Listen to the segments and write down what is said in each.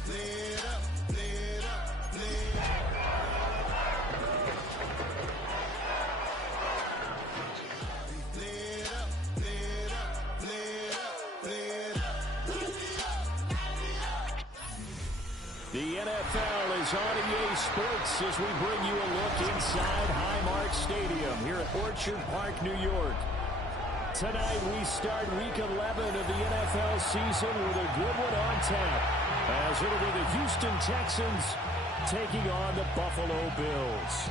The NFL is on EA Sports as we bring you a look inside Highmark Stadium here at Orchard Park, New York. Tonight we start Week 11 of the NFL season with a good one on tap, as it'll be the Houston Texans taking on the Buffalo Bills.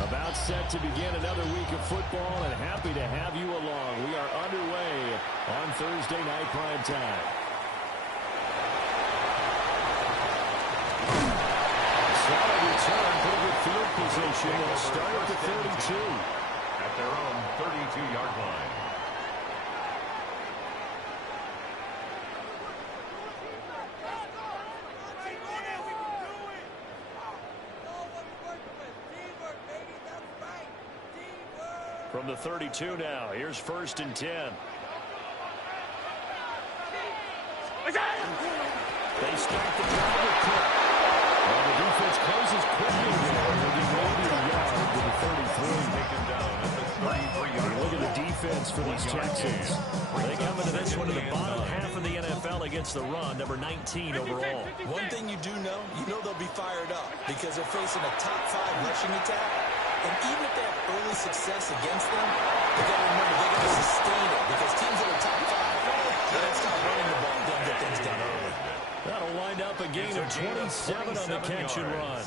About set to begin another week of football, and happy to have you along. We are underway on Thursday night prime time. Solid return, pretty good field position. They'll start at the 32. At their own 32-yard line. From the 32 now, here's 1st and 10. They start the drive with Cook. Well, the defense closes quickly there. They'll get maybe a yard to the 33. Taken down at the 33-yard line. Look at the defense for these Texans. They come into this one to the bottom half of the NFL against the run, number 19 overall. One thing you do know, they'll be fired up because they're facing a top 5 rushing attack. And even if they have early success against them, they got to remember they got to sustain it because teams that are top 5, they don't stop running the ball and don't get things done early. That'll wind up a gain of 27 on the catch and run.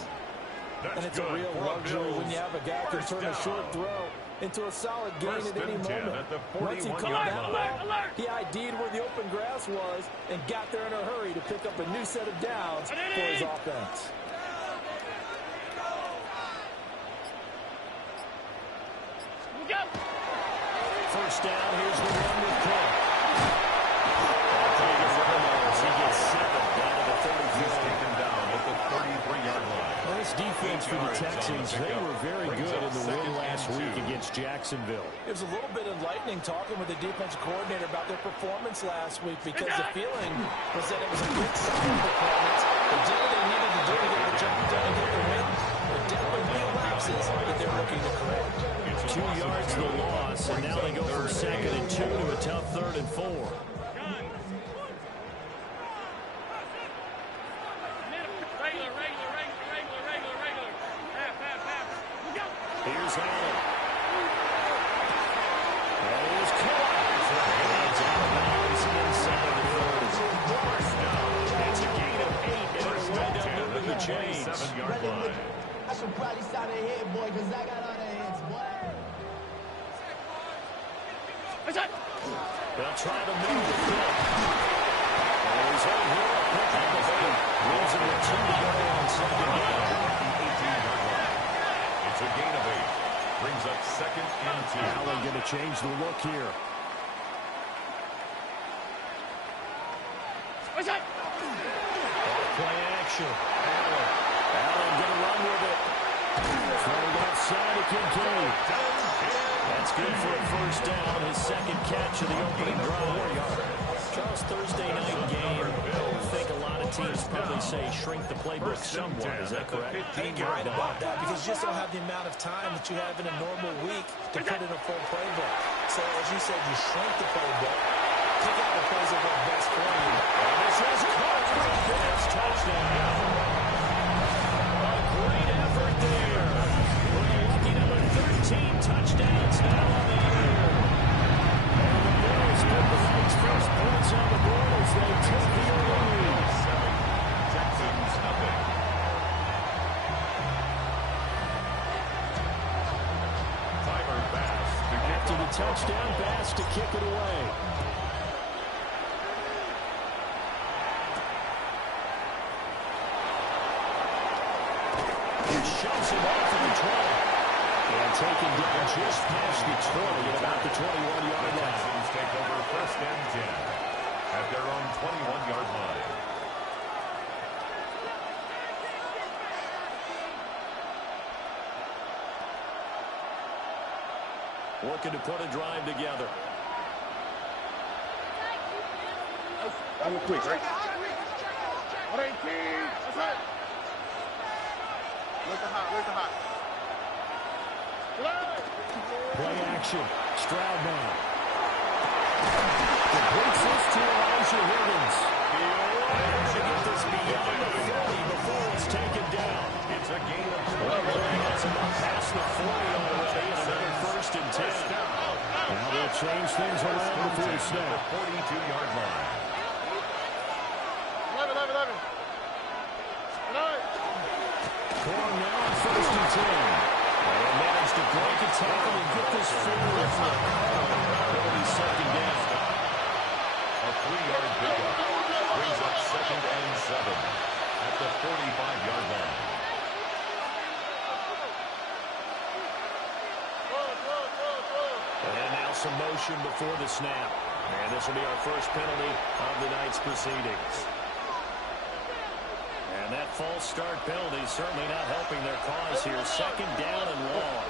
And it's a real luxury when you have a guy who can turn a short throw into a solid gain at any moment. Once he caught that ball, he ID'd where the open grass was and got there in a hurry to pick up a new set of downs for his offense. First down, here's the one with Cook. He gets 7 down to the 34. He's taken down at the 33-yard line. Well, this defense for the Texans, they were very good in the win last week against Jacksonville. It was a little bit enlightening talking with the defensive coordinator about their performance last week because the feeling was that it was a good solid performance. They did what they needed to do to get the job done and get the win. But definitely real lapses that they're looking to correct. 2 yards the loss, and now they go from 2nd and 2 to a tough 3rd and 4. Here's Allen. That is caught. It's out of bounds inside the 30. It's a gain of 8, and it'll wind up moving the chains. 7-yard line. I should probably stop it here, boy, because I got all the hands, boy. They'll try to move the field. He's in here. Pick up the bait. Leaves it with 2 to go on 2nd down. It's a gain of 8. Brings up 2nd and 2. Allen going to change the look here. Play action. Allen going to run with it. Throwing outside to Kincaid. That's good for a 1st down. His 2nd catch of the opening drive. Charles, Thursday night game. I think a lot of teams probably say shrink the playbook somewhat. Is that correct? I think you're right about that because you just don't have the amount of time that you have in a normal week to put in a full playbook. So, as you said, you shrink the playbook, pick out the plays that work best for you. And this is caught for a pass touchdown. A great effort there. With a lucky number 13 touchdowns now on the year. And the Bills get the first points on the board as they take the lead. 7. Texans nothing. Timer Bass to kick After the off. touchdown, Bass to kick it away. He shoves him off of the 20. And taken down just past the 20 at about the 21-yard The line. Texans take over 1st and 10 at their own 21-yard line. looking to put a drive together. I'm quick, right? Where's the hot? Play action. Stroud now. Completes this to Elijah Higgins. To get this beyond the 40 before it's taken down. It's a gain of 12. Well, that's about past the 40 already, and another 1st and 10. Now they'll change things around before the snap. 42-yard line. 11. Corn now on 1st and 10. They managed to break a tackle and get this forward for a call. It'll be 2nd down. A 3-yard pickup brings up 2nd and 7 at the 45-yard line. And now some motion before the snap. And this will be our first penalty of the night's proceedings. And that false start penalty certainly not helping their cause here. 2nd down and long.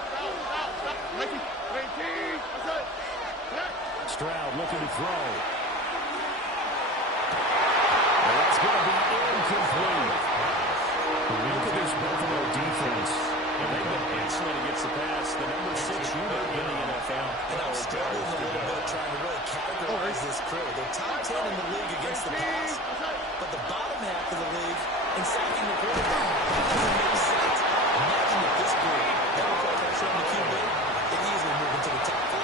Stroud looking to throw. And that's going to be incomplete. Look at this Buffalo defense. And they've been excellent against the pass. The number 6 unit in the NFL. And I'm struggling a little bit trying to really categorize this crew. They're top 10 in the league against the pass, but the bottom half of the league in sacking the quarterback. That doesn't make sense. Imagine if this group had a pressure on the QB, it easily move into the top 5.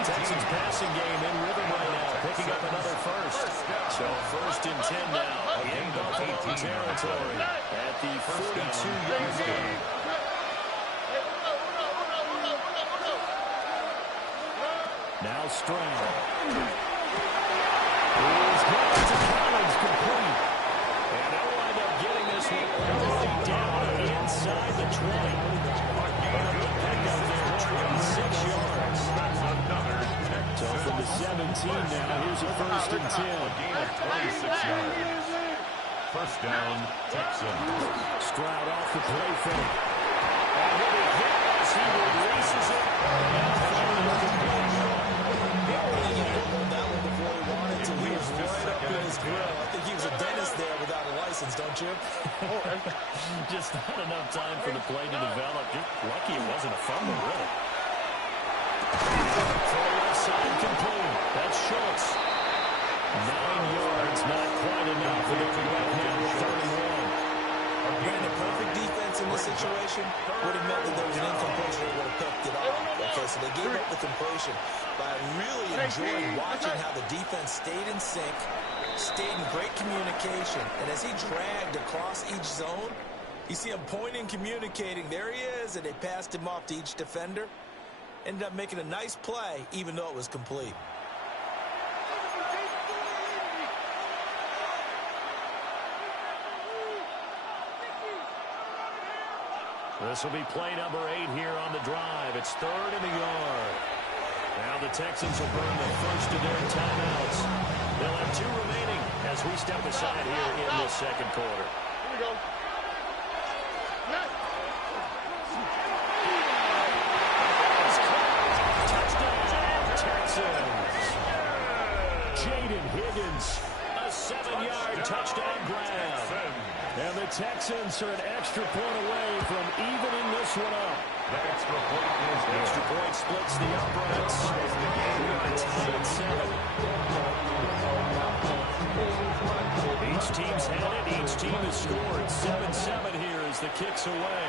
Texans passing game in rhythm right now, picking up another 1st. So 1st and 10 now in Buffalo territory at the 42-yard line. Now Stroud. He's going to Collins, complete. And they'll wind up getting this one all the way down inside the 20. Pickup there, 26 yards. So from the 17 now, here's a 1st and 10. A gain of 26 yards. 1st down, Texans. Stroud off the play fake. And when he hit as he releases it. He was right up in his grill. I think he was a dentist there without a license, don't you? Just not enough time for the play to develop. Just lucky it wasn't a fumble, really. Left side complete. That's Schultz. 9 yards, not quite enough. With it right now, 31. Again, the perfect defense in this situation would have meant that there was an incompletion that would have picked it off. Okay, so they gave up the completion. But I really enjoyed watching how the defense stayed in sync, stayed in great communication. And as he dragged across each zone, you see him pointing, communicating. There he is, and they passed him off to each defender. Ended up making a nice play, even though it was complete. This will be play number 8 here on the drive. It's 3rd and a yard. Now the Texans will burn the first of their timeouts. They'll have 2 remaining as we step aside here in the 2nd quarter. Here we go. Touchdown, Texans. Jaden Higgins, a 7-yard touchdown grab. And the Texans are an extra point away from evening this one up. That extra point is good. Extra point splits the uprights. We are tied at 7. Each team's had it. Each team has scored. 7-7 here as the kick's away.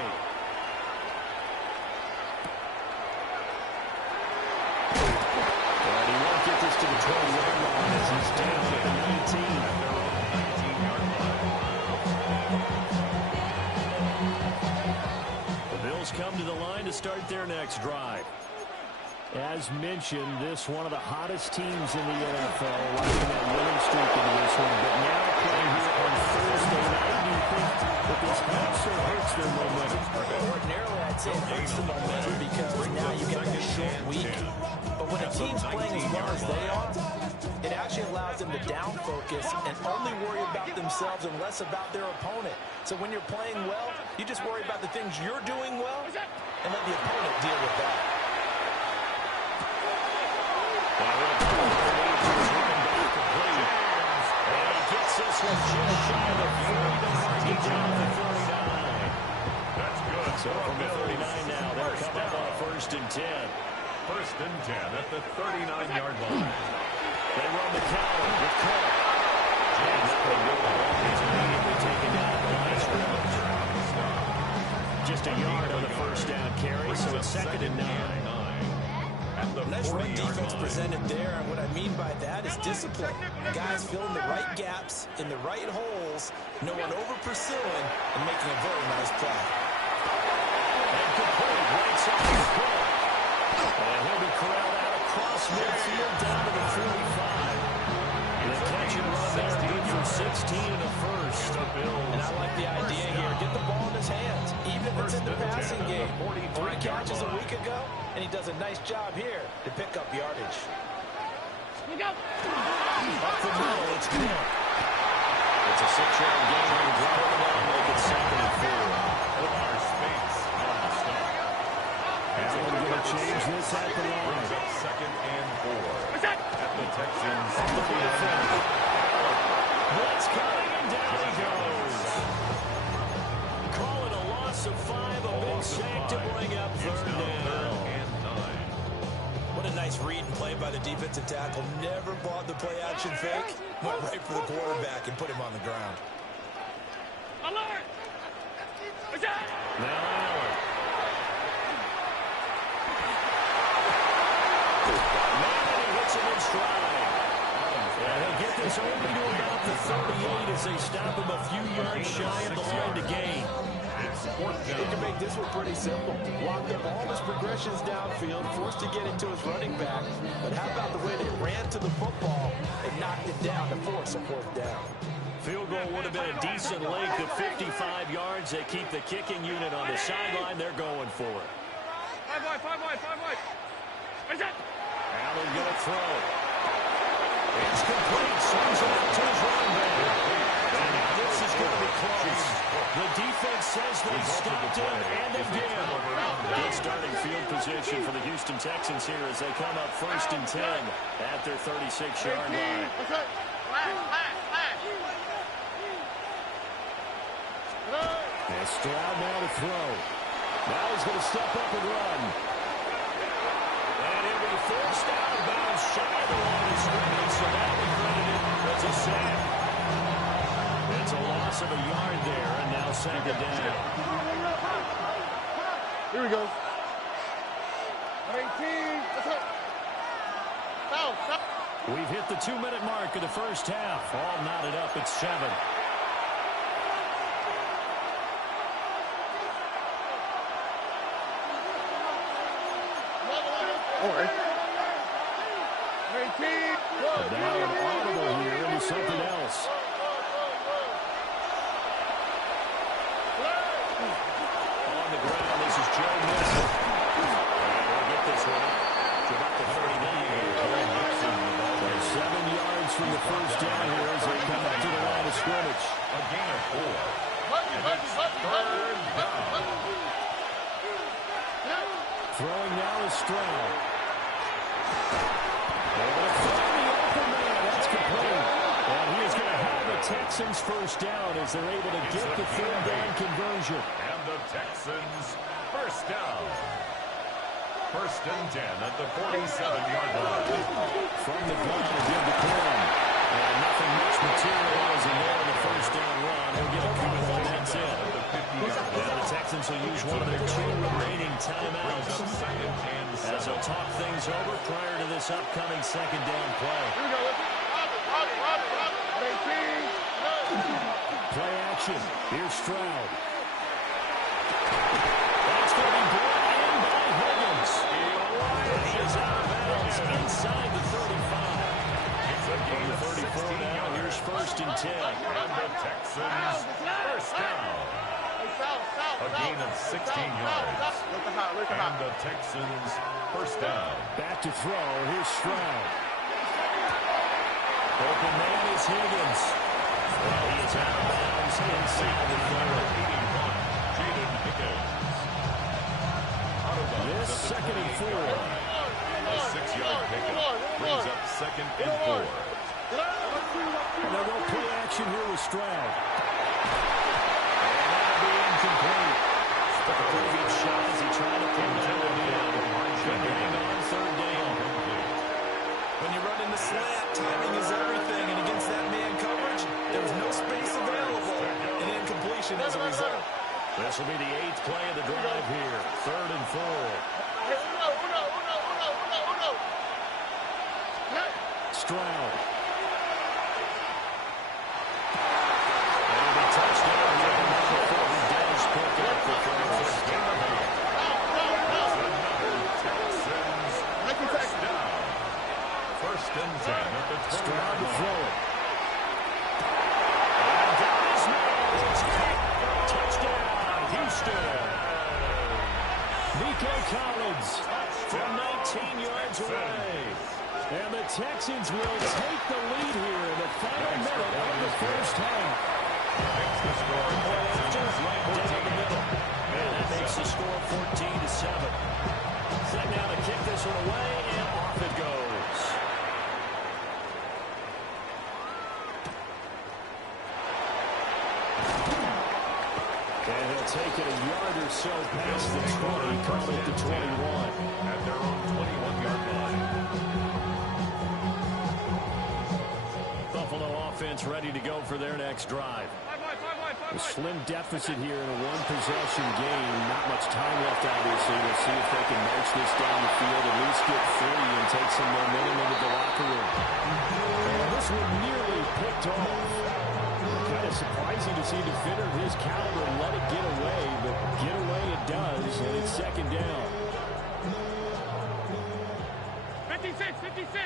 And he won't get this to the 20-yard line as he's down at the 19. Come to the line to start their next drive. As mentioned, this one of the hottest teams in the NFL, riding that winning streak into this one, but now playing here on Thursday night. Do you think that this helps or hurts their momentum? Ordinarily, I'd say it hurts the momentum because now you've got that short week. But when a team's playing as well as they are, it actually allows them to down focus and only worry about themselves and less about their opponent. So when you're playing well, you just worry about the things you're doing well and let the opponent deal with that. And he gets this one just shy of the 40 down to the 39. That's good. So from the 39 now, they'll come up on a 1st and 10. 1st and 10 at the 39-yard line. They run the counter with Cook. And he's immediately taken down at the line of scrimmage. Just a yard on the 1st down carry, so it's 2nd and 9. Nice run defense presented there, and what I mean by that is discipline. Guys filling the right gaps in the right holes, no one over-pursuing, and making a very nice play. And complete right side of the Cook. And he'll be corralled out across midfield down to the 45. The catch and run there, good for 16 in the 1st. And I like the idea here. Get the ball in his hands, even if it's in the passing game. 3 catches a week ago, and he does a nice job here to pick up yardage. Up the middle, it's Cook. It's a 6-yard gain. He'll drop it down, make it 2nd and 4. Our space on the stop. And we're going to change this at the line. Brings up 2nd and 4 at the Texans. Blitz coming, and down he goes. Call it a loss of 5, a big sack to bring up 3rd down. What a nice read and play by the defensive tackle. Never bought the play-action fake. Went right for the quarterback and put him on the ground. Now Allen. Manning hits him in stride. And he'll get this only to about the 38 as they stop him a few yards shy of the line to gain. He can make this one pretty simple. Locked up all his progressions downfield, forced to get it to his running back. But how about the way they ran to the football and knocked it down to force a 4th down? Field goal would have been a decent length of 55 yards. They keep the kicking unit on the sideline. They're going for it. 5 wide. Allen going to throw. It's complete. Swings it out to his running back. And now this is going to be close. The defense says they stopped him, and they did. Good starting field position for the Houston Texans here as they come up 1st and 10 at their 36-yard line. And Stroud now to throw. Now he's going to step up and run. And he'll be forced out of bounds shy of the line of scrimmage, so that will be credited as a sack. It's a loss of a yard there, and now 2nd down. Here we go. 18. Foul. We've hit the 2-minute mark of the 1st half. All knotted up at 7. All right. 18. Now an audible here into something else. On the ground, this is Joe Mixon. And we'll get this one up to about the 39. 7 yards from the 1st down here as they come up to the line of scrimmage. A gain of 4. And it's 3rd down. Throwing now is Stroud. They're throwing the open man. That's complete. And he is going to have the Texans 1st down as they're able to get the 3rd down conversion. And the Texans 1st down. 1st and 10 at the 47-yard line. From the gun to give the clear. And nothing much materializing there on the 1st down run. He'll get a couple, and that's it. Now the Texans will use one of their 2 remaining timeouts as they'll talk things over prior to this upcoming 2nd down play. Here we go. Play action. Here's Stroud. That's going to be brought in by Higgins. He is out of bounds inside the 35. From the 34 now, here's 1st and 10. And the Texans 1st down. A gain of 16 yards. And the Texans 1st down. Back to throw. Here's Stroud. Open man is Higgins. Well, he is out of bounds inside the 30. This 2nd and 4. A 6-yard pickup brings second and 4. They'll go play action here with Stroud. And that'll be incomplete. Took a pretty good shot as he tried to pull that one in. Good hang on third down. When you run in the slant, timing is everything. And against that man coverage, there was no space available. An incompletion as a result. This will be the 8th play of the drive here. 3rd and 4. Stroud. And a touchdown here before he does pick up the first. First and 10 at the 20. Stroud to throw it. And down his man. Touchdown, Houston. Nico Collins from 19 yards away. And the Texans will take the lead here in the final minute of the first half. Makes the score Right down the middle. And that makes the score 14-7. Set now to kick this one away, and off it goes. And he'll take it a yard or so past the 20, call it the 21. at their own 21-yard line. Buffalo offense ready to go for their next drive. A slim deficit here in a one-possession game. Not much time left, obviously. We'll see if they can march this down the field, at least get free and take some momentum into the locker room. And this one nearly picked off. Kind of surprising to see a defender of his caliber let it get away, but get away it does, and it's second down. 56, 56.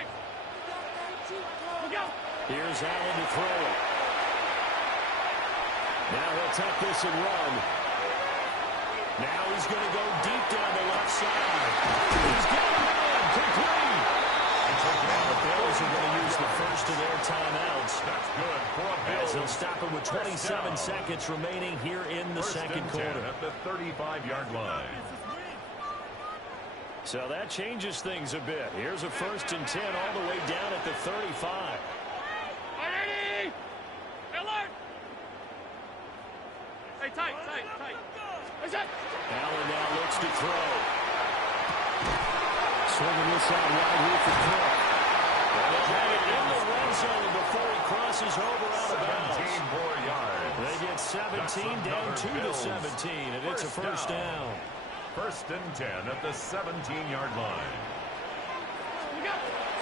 Go. Here's Allen to throw it. Now he'll take this and run. Now he's going to go deep down the left side. He's got a man, complete. The Bills are going to use the first of their timeouts. That's good for a As Bills. they'll stop it with 27 seconds remaining here in the second quarter. At the 35-yard line. So that changes things a bit. Here's a 1st and 10 all the way down at the 35. Ready? Alert. Hey, tight. What's that? Allen now looks to throw. Swinging this out wide here for Cook. And they'll have it in the red zone before he crosses over out of bounds. 17 more yards. They get 17 down to the 17, and it's a first down. 1st and 10 at the 17-yard line.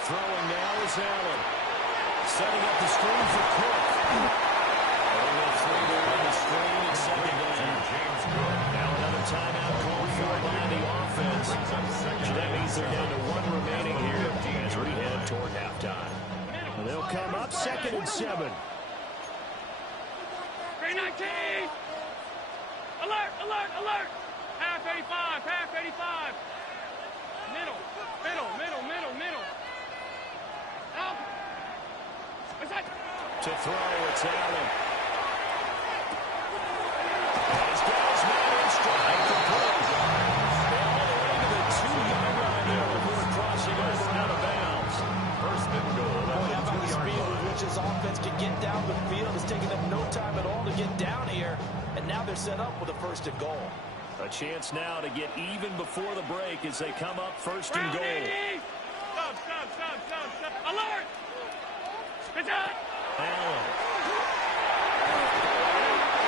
Throwing now is Allen. Setting up the screen for Cook. Only 3 to run the screen and second down. James Cook. Now another timeout called for by the offense. So that means they're down to 1 remaining here as we head toward halftime. And they'll come up 2nd and 7. 319. Alert. Half 85. Middle. Out. What's that? To throw, it's Allen. He's got his man in stride for Cook. All the way to the 2-yard line there before crossing over out of bounds. 1st and goal. Boy, how about the speed with which his offense can get down the field? It's taking them no time at all to get down here. And now they're set up with a 1st and goal. A chance now to get even before the break as they come up 1st and goal. Stop. Alert. What's that? Allen.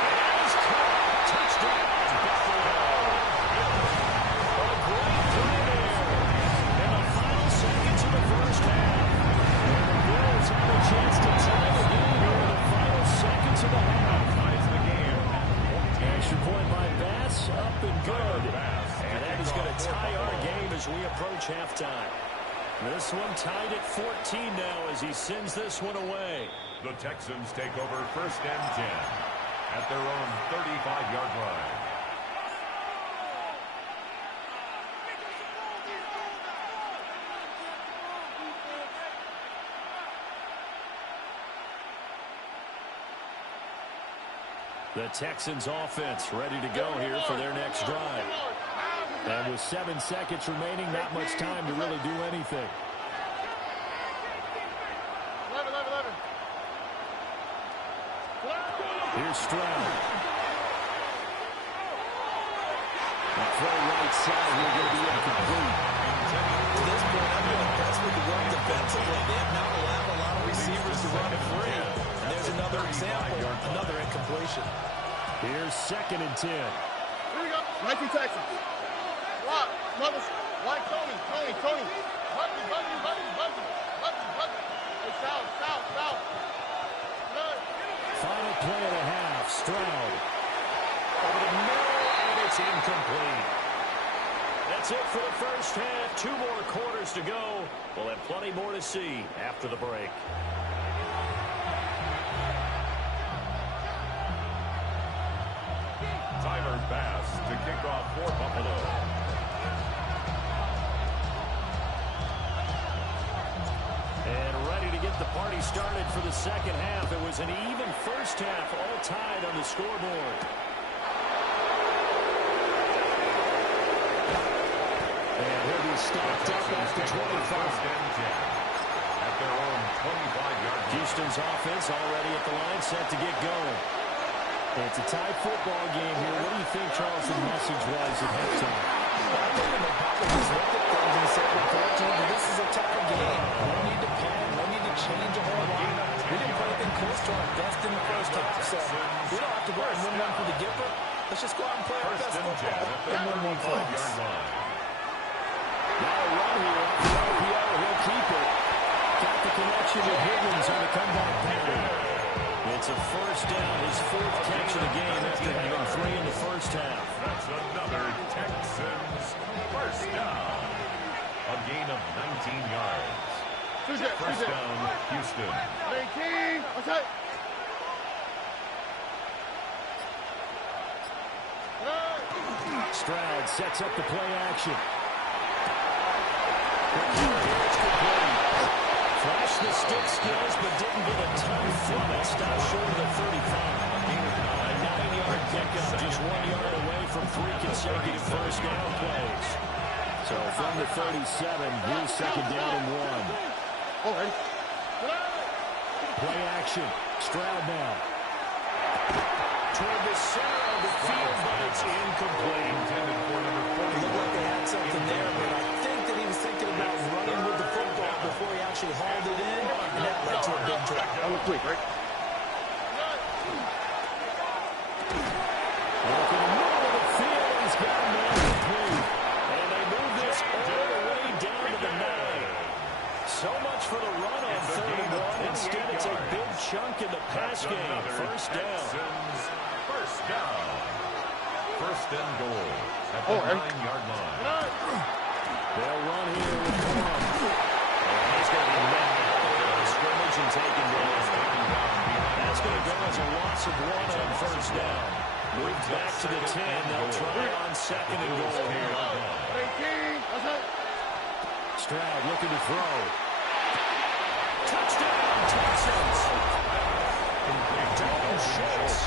That is caught. Touchdown, Buffalo. A great play there. In the final seconds of the first half. The Bills have a chance to tie the game here in the final seconds of the half. Ties the game. Extra point by Bass, up and good. And that is going to tie our game as we approach halftime. This one tied at 14 now as he sends this one away. The Texans take over 1st and 10 at their own 35-yard line. The Texans offense ready to go here for their next drive. And with 7 seconds remaining, not much time to really do anything. Here's Stroud. That throw right side, we're going to be incomplete. To this point, I've been impressed with the work defensively. They have not allowed a lot of receivers to run it free. And there's another example, another incompletion. Here's 2nd and 10. Here we go. 19 Texans. Lock. Mother. Like Tony. Button. Hey, South. Good. Final play of the half. Stroud. Over the middle, and it's incomplete. That's it for the first half. 2 more quarters to go. We'll have plenty more to see after the break. Tyler Bass to kick off for Buffalo. And ready to get the party started for the second half. It was an even first half, all tied on the scoreboard. And he'll be stopped up after 25. At their own 25-yard line. Houston's offense already at the line, set to get going. It's a tied football game here. What do you think Charles's message was at halftime? I think the Buffalo just looked at things and said, well, this is a tie game. No need to panic. No need to change a whole lot. We didn't play anything close to our best in the first half, so we don't have to go out and win one for the Gipper. Let's just go out and play our best football and win one for us. Now a run here off the RPO. He'll keep it. Got the connection with Higgins on the comeback pattern. It's a first down, his 4th catch of the game after having 3 in the first half. That's another Texans first down. A gain of 19 yards. First down, Houston. 19. Okay. Stroud sets up the play action. It's complete. Flashed the stick skills, but didn't get a ton from it. Stopped short of the 35. A 9-yard pickup, just 1 yard away from 3 consecutive first down plays. So from the 37, here's 2nd down and 1. All right. Play action. Stroud now. Toward the center of the field, but it's incomplete. It looked like they had something there, but I think that he was thinking about running with the football before he actually hauled it in, and that led to a big drop. That was quick, right? Up in the middle of the field, he's got him incomplete. And they move this all the way down to the 9. So much for the run on 3rd and 1. Instead, it's a big chunk in the pass game. First down. First down. First and goal at the 9-yard line. They'll run here with Corum. And he's going to be met out of scrimmage and taken down. That's going to go as a loss of 1 on first down. Moved back to the 10. They'll try on 2nd and goal here. 18. Stroud looking to throw. Touchdown, Texans. Dalton Schultz.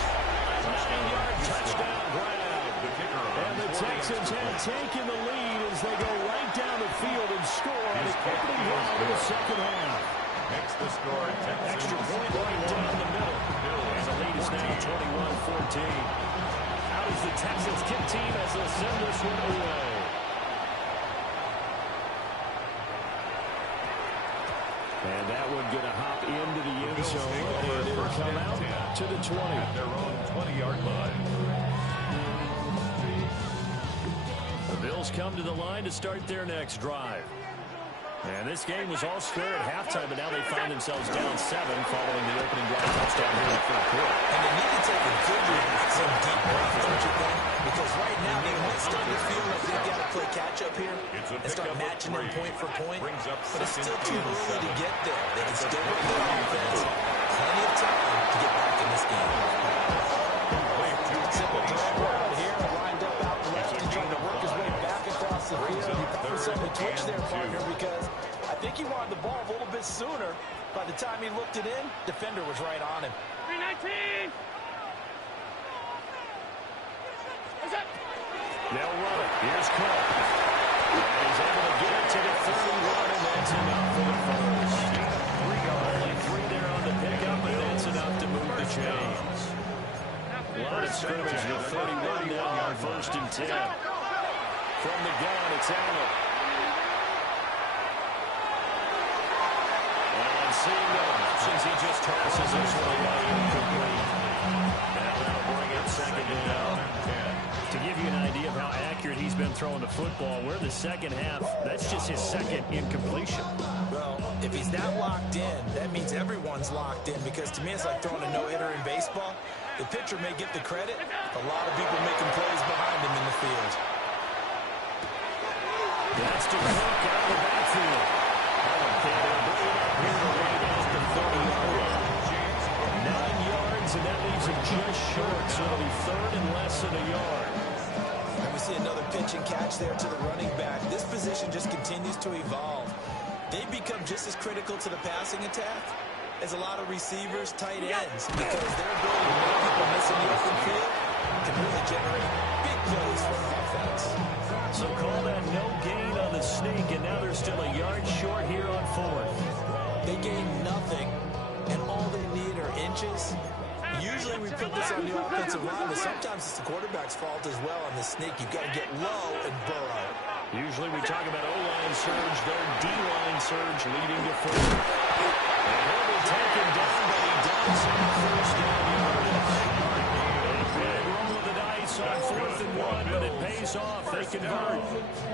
9-yard touchdown grab. And the Texans have taken the lead as they go right down the field and score on the opening drive of the second half. Makes the score Texans. Extra point right down the middle. And the lead is now 21-14. How does the Texans kick team as they'll send this one away? And that one going to hop into the end zone, and it'll come out to the 20. At their own 20-yard line. The Bills come to the line to start their next drive. And this game was all square at halftime, but now they find themselves down 7 following the opening drive touchdown here in the third quarter. And they need to take a good look at some deep breaths, don't you think? Because right now they might start to feel like they've got to play catch-up here and start matching them point for point. But it's still too early to get there. They can still run their offense. Plenty of time to get back in this game. Simple drag route here, lined up out left and trying to work his way back across the field. He probably sent the twitch there, partner, because I think he wanted the ball a little bit sooner. By the time he looked it in, defender was right on him. 319. They'll run it. Here's Cook. And he's able to get it to the 31, and that's enough for the first. Only 3 there on the pickup, and that's enough to move the chains. Line of scrimmage to 31 now on 1st and 10. From the gun, it's Allen. And seeing no options, he just tosses this one away incomplete. Now that'll bring up 2nd down. To give you an idea of how accurate he's been throwing the football, we're the second half. That's just his 2nd incompletion. Well, if he's that locked in, that means everyone's locked in, because to me it's like throwing a no-hitter in baseball. The pitcher may get the credit. A lot of people making plays behind him in the field. That's to Cook out of the backfield. They'll bring it up here to right at the 30-yard line. 9 yards, and that leaves him just short, so it'll be 3rd and less than a yard. And we see another pitch and catch there to the running back. This position just continues to evolve. They become just as critical to the passing attack as a lot of receivers, tight ends, because their ability to make people miss in the open field can really generate big plays for an offense. So call that no gain on the sneak, and now they're still a yard short here on 4th. They gain nothing, and all they need are inches. Usually we put this on the offensive line, but sometimes it's the quarterback's fault as well on the sneak. You've got to get low and burrow. Usually we talk about O-line surge, their D-line surge leading to 4th. And he'll be taken down, but he does have 1st down yardage. A big roll of the dice on 4th and 1, but it pays off. They convert.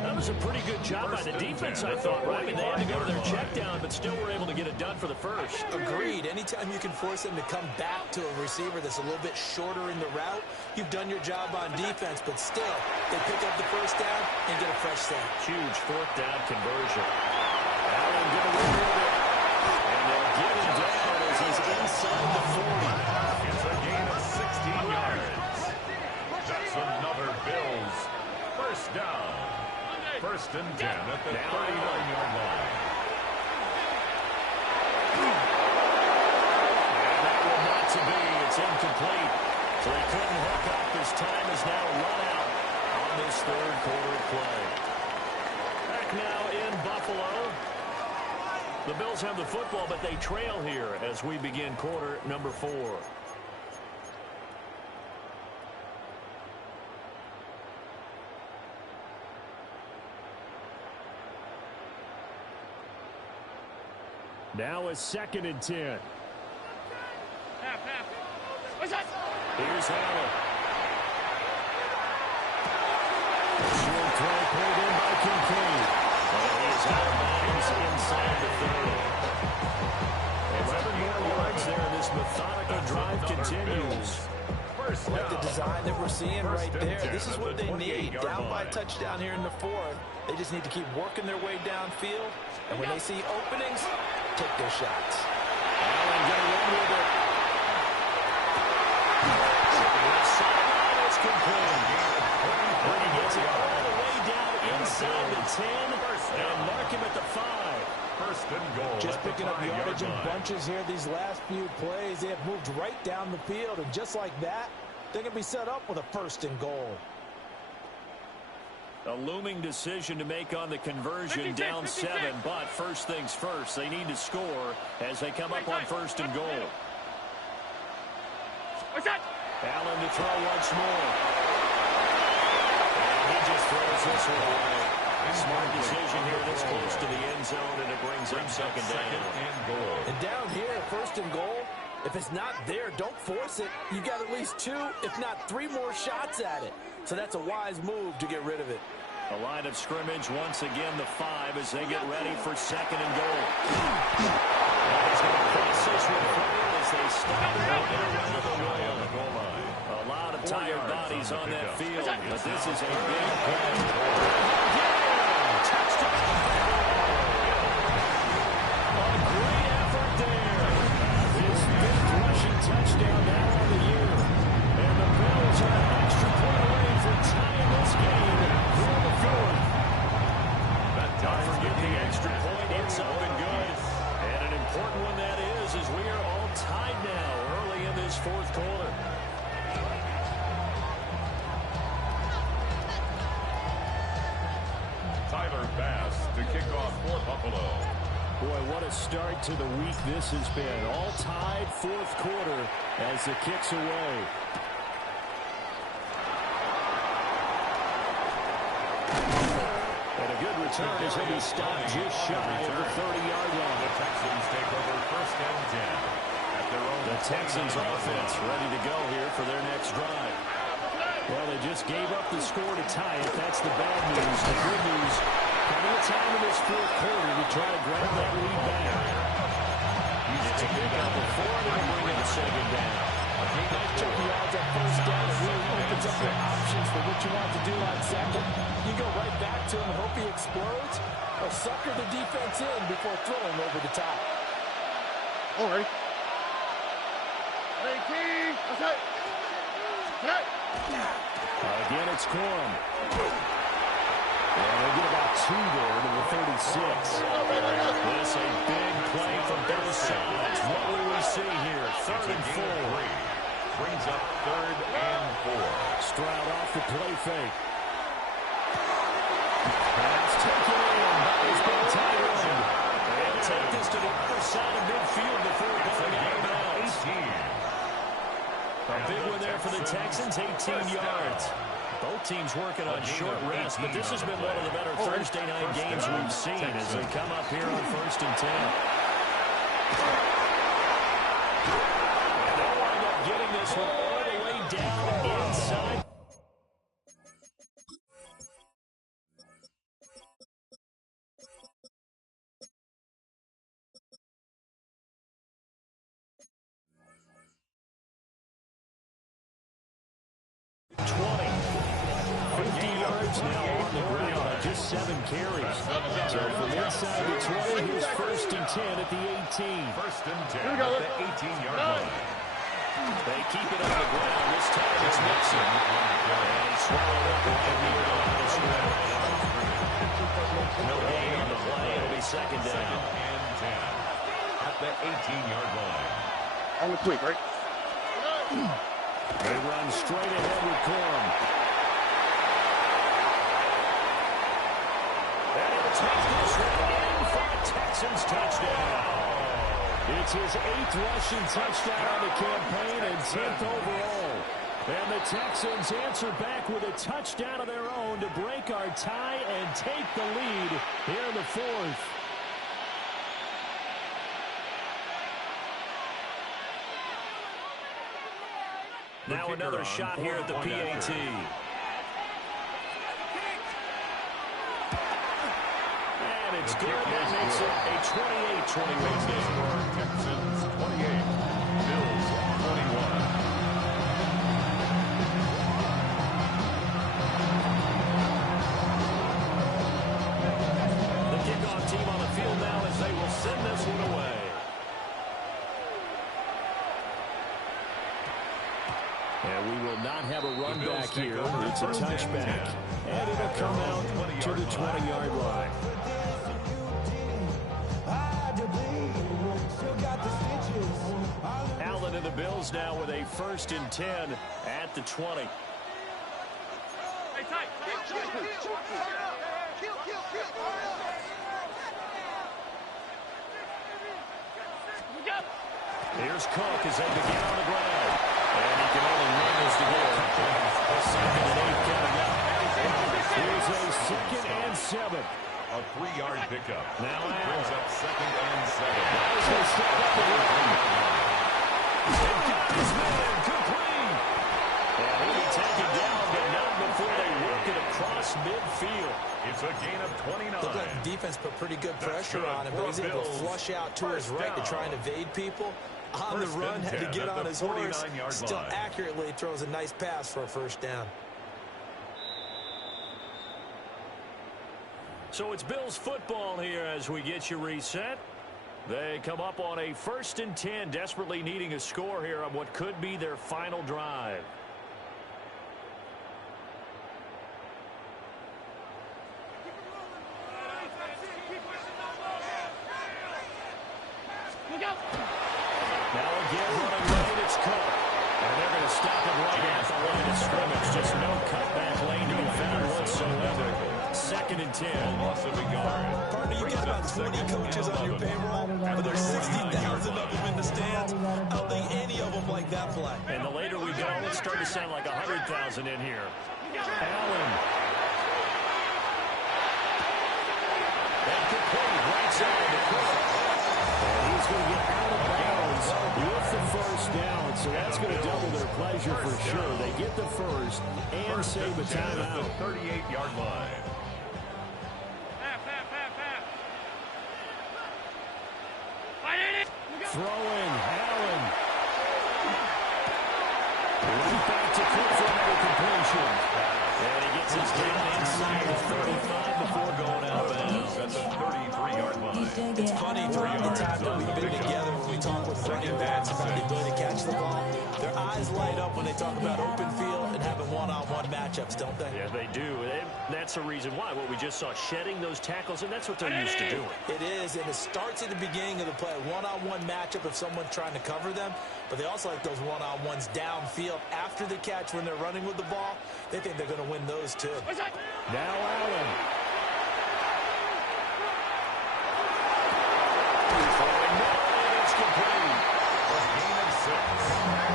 That was a pretty good job by the defense, I thought, right? I mean, they had to go to their check down, but still were able to get it done for the 1st. Agreed. Anytime you can force them to come back to a receiver that's a little bit shorter in the route, you've done your job on defense, but still, they pick up the 1st down and get a fresh start. Huge 4th down conversion. Allen going to win with it. And they'll get him down as he's inside the 40. It's a gain of 16 yards. That's another Bills 1st down. 1st and 10 at the 39-yard line. And that will not to be. It's incomplete. So they couldn't hook up. His time is now run out on this 3rd quarter play. Back now in Buffalo. The Bills have the football, but they trail here as we begin quarter number 4. Now a 2nd and 10. Here's Allen. Short throw pulled in by Kincaid. And he's out of bounds inside the 30. 11 more yards there. This methodical drive continues. Like the design that we're seeing right there. This is what they need. Down by a touchdown here in the 4th. They just need to keep working their way downfield. And when they see openings, take their shots. Allen going to run with it. It's complete. He gets it all the way down inside the 10 and mark him at the 5. 1st and goal. Just picking up yardage in bunches here these last few plays. They have moved right down the field, and just like that, they're going to be set up with a 1st and goal. A looming decision to make on the conversion, down 7, but first things first, they need to score as they come up on 1st and goal. Allen to throw once more. And he just throws this one away. Smart decision here this close to the end zone, and it brings up 2nd down. And down here, 1st and goal, if it's not there, don't force it. You got at least 2, if not 3 more shots at it. So that's a wise move to get rid of it. A line of scrimmage, once again, the 5 as they get ready for 2nd and goal. And he's going to cross this one forward as they stop it on the goal line. A lot of tired bodies on that field, but this is a big play. Touchdown! A great effort there. His 5th rushing touchdown now on the year. And the Bills are an extra point away from tying this game for the 4th. Don't forget the extra point. It's up and good. And an important one that is we are all tied now early in this 4th quarter. Tyler Bass to kick off for Buffalo. Boy, what a start to the week this has been. All tied 4th quarter as the kick's away. And a good return as he'll be stopped just shy of the 30-yard line. The Texans take over first and 10 at their own. The Texans offense ready to go here for their next drive. Well, they just gave up the score to tie it. That's the bad news. The good news, plenty of time in this fourth quarter to try to grab that lead back. It's a big number 4 and it'll bring up second down. Nice chunky yards at first down. It really opens up your options for what you want to do on second. You go right back to him and hope he explodes, or sucker the defense in before throwing over the top. All right. 18. That's it. Again, it's Corum. And they'll get about 2 there to the 36. This a big play from both sides. What will we see here? 3rd and 4. Brings up 3rd and 4. Stroud off the play fake. Pass taken in. He's been tied in. They'll take this to the other side of midfield before going out of bounds. A big one there for the Texans, 18 yards. Both teams working on short rest, but this has been one of the better Thursday night games we've seen as they come up here on 1st and 10. And they'll wind up getting this one all the way down inside. Now on the ground on just 7 carries. So from inside the 20, here's 1st and 10 at the 18. 1st and 10 at the 18-yard line. They keep it on the ground. This time it's Nixon. And he swallowed up right here on the scrimmage. No gain on the play. It'll be 2nd down. 2nd and 10 at the 18-yard line. On the quick, right? They run straight ahead with Corum. Take this one in for a Texans touchdown. It's his 8th rushing touchdown on the campaign and 10th overall. And the Texans answer back with a touchdown of their own to break our tie and take the lead here in the 4th. Now another shot here at the PAT. It's good. That makes it a 28-21 game. Texans 28, Bills 21. The kickoff team on the field now as they will send this one away. And we will not have a run back here. It's a touchback. And it'll come out to the 20-yard line. Allen and the Bills now with a 1st and 10 at the 20. Here's Cook as they begin on the ground. And he can only manage to get a couple. 2nd and 8 coming up. Here's a 2nd and 7. A 3-yard pickup. Now brings up 2nd and 7. As they step up the run. They've got this man complete. And he'll be taken down, but not before they work it across midfield. It's a gain of 29. Looked like the defense put pretty good pressure on him, but he's able to flush out to his right to try and evade people. On the run, had to get on his horse. Still accurately throws a nice pass for a 1st down. So it's Bills football here as we get you reset. They come up on a 1st and 10, desperately needing a score here on what could be their final drive. Now again running right, it's Cook. And they're going to stop him right at the line of scrimmage. Just no cutback lane to be found whatsoever. 2nd and 10. Loss of a yard. Partner, you got about 20 coaches on your payroll, but there's 60,000 of them in the stands. I don't think any of them like that play. And the later we go, it's starting to sound like 100,000 in here. Allen. And complete right side to Cook. And he's going to get out of bounds with the first down. So that's going to double their pleasure for sure. They get the first and save a timeout. 38-yard line. Throwing, Allen. Right back to Cook for another completion. And he gets his down inside the 35 before going out of bounds. That's a 33-yard line. It's funny, throughout the time that we've been together, when we talk with running backs about the ability to catch the ball, their eyes light up when they talk about open field and having one-on-one matchups, don't they? Yeah, they do. And that's the reason why. What we just saw, shedding those tackles, and that's what they're used to doing. It is, and it starts at the beginning of the play. One-on-one matchup if someone's trying to cover them, but they also like those one-on-ones downfield after the catch when they're running with the ball. They think they're going to win those too. Now Allen. It's complete. Gain of 6.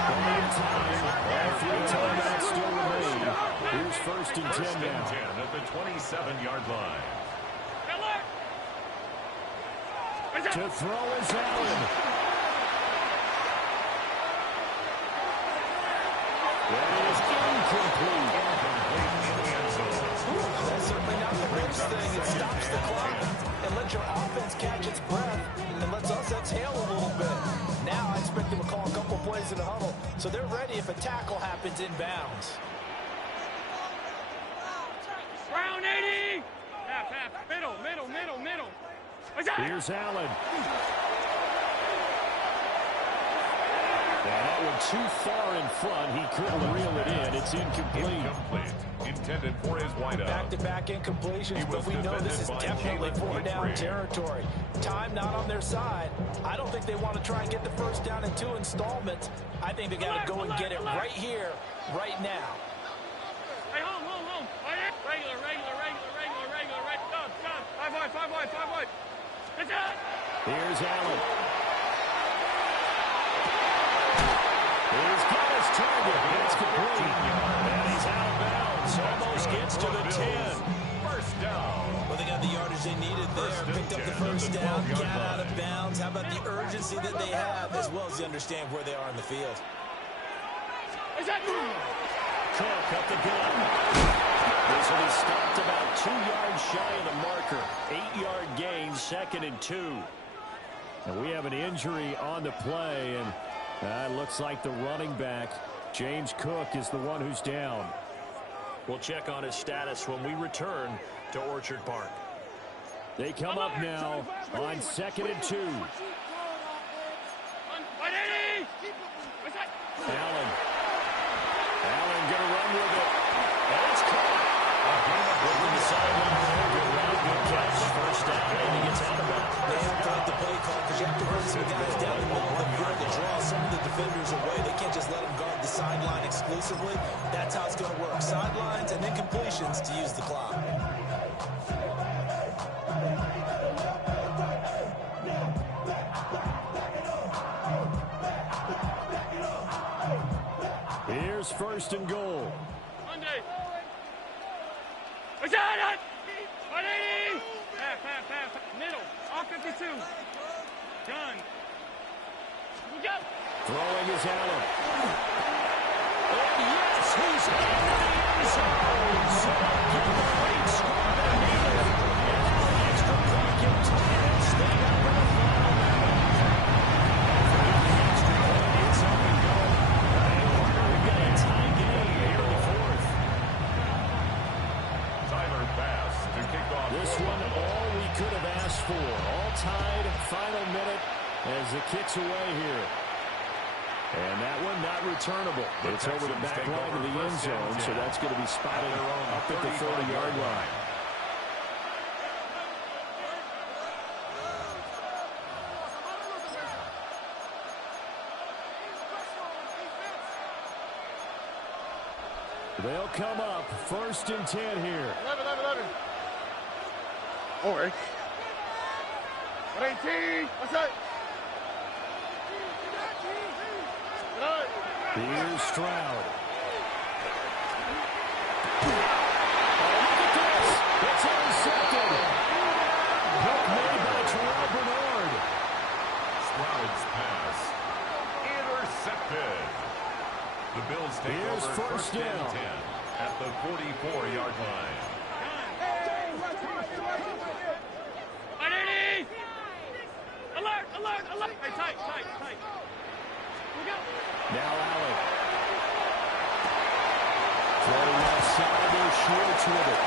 Plenty of time. All 3 timeouts still remain. Here's first and 10 now. 10 at the 27-yard line. To throw is Allen. That is incomplete. That's certainly not the worst thing. It stops the clock and lets your offense catch its breath and lets us exhale a little bit. Now I expect them to call a couple plays in the huddle, so they're ready if a tackle happens inbounds. Round 80! Half, middle. Here's Allen. That one too far in front. He couldn't reel it in. It's incomplete. Intended for his wideout. Back-to-back incompletions, but we know this is definitely 4-down territory. Time not on their side. I don't think they want to try and get the first down in 2 installments. I think they got to go and get it right here, right now. Hey, home. Regular. Done. 5 wide. That's it. Here's Allen. He's got his target. It's complete. And he's out of bounds. Almost gets to the 10. First down. Well, they got the yardage they needed there. Picked up the first down. Got out of bounds. How about the urgency that they have, as well as they understand where they are in the field? Cook up the gut. This one is stopped about 2 yards shy of the marker. 8-yard gain, 2nd and 2. And we have an injury on the play, and it looks like the running back, James Cook, is the one who's down. We'll check on his status when we return to Orchard Park. They come up now on 2nd and 2. Allen going to run with it. And it's caught. Over the sideline. Good catch. First down, and he gets out of bounds. They have to like the play call because you have to run some guys down the middle of the field to draw some of the defenders away. They can't just let them guard the sideline exclusively. That's how it's going to work. Sidelines and then completions to use the clock. Here's first and goal. Monday. What's that? 180. Half. Middle. All 52. Done. We go. Throwing is Allen. And yes, he's in the end zone. So get the late score they needed. And now an extra point can tie this thing up in the final minute. Extra point, it's up and go. We've got a tie game here in the 4th. Tyler Bass to kick off. This one, all we could have asked for. All tied, final minute as it kicks away here. And that one not returnable. It's over the back line of the end zone, so that's going to be spotted up at the 40-yard line. They'll come up first and 10 here. 11. All right. 118. What's that? Here's Stroud. Oh, look at this. It's intercepted. down. 10 at the 44-yard line. Alert, alert, alert. Hey, tight. We go. Now Allen. Throwing left side, there's Schwartz with it.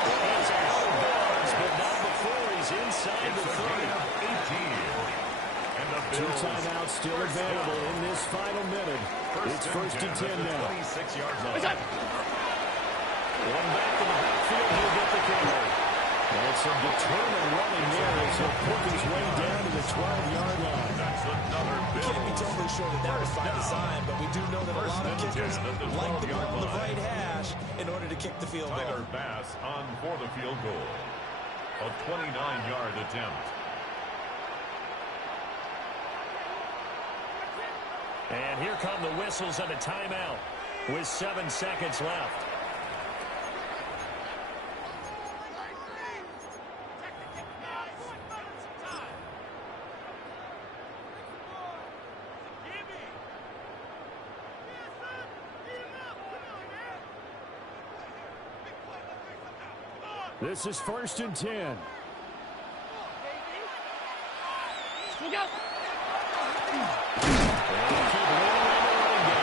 He's out of bounds, but not before he's inside the 30. 18. Two timeouts still available in this final minute. It's first and 10 now. 26-yard line. One back to the backfield, he'll get the carry. And some determined running there as he'll pick his way down to the 12-yard line. That's another big. Can't be totally sure that was by design, but we do know that a lot of kickers like the ball on the right hash in order to kick the field goal. Tyler Bass on for the field goal. A 29-yard attempt. And here come the whistles and a timeout with 7 seconds left. This is first and 10. We go.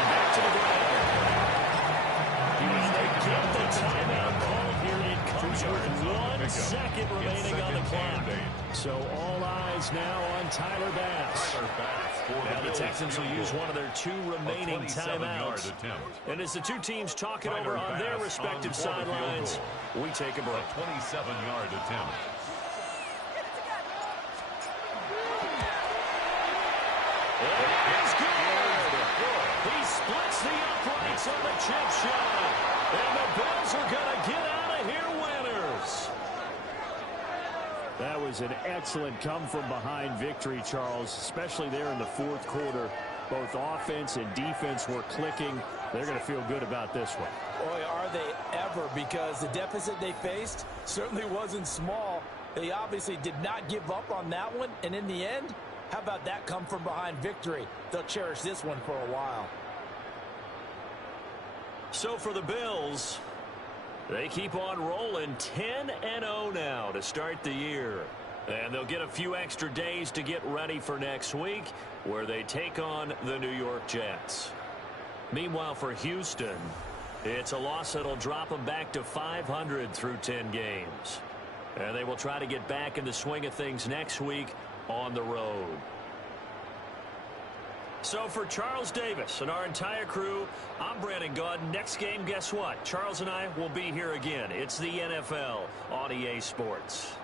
Back to the ground. They get the timeout call here. It comes with 1 second remaining on the clock. So all eyes now on Tyler Bass. Now the Texans will use one of their 2 remaining timeouts. And as the two teams talk it over on their respective sidelines, we take a break. A 27-yard attempt. It is good. He splits the uprights on the chip shot. And the Bills are going to get out of here winners. That was an excellent come-from-behind victory, Charles, especially there in the fourth quarter. Both offense and defense were clicking. They're going to feel good about this one. Boy, are they ever, because the deficit they faced certainly wasn't small. They obviously did not give up on that one, and in the end, how about that come-from-behind victory? They'll cherish this one for a while. So for the Bills, they keep on rolling 10-0 now to start the year. And they'll get a few extra days to get ready for next week, where they take on the New York Jets. Meanwhile, for Houston, it's a loss that'll drop them back to 500 through 10 games. And they will try to get back in the swing of things next week on the road. So for Charles Davis and our entire crew, I'm Brandon Gaudin. Next game, guess what? Charles and I will be here again. It's the NFL on EA Sports.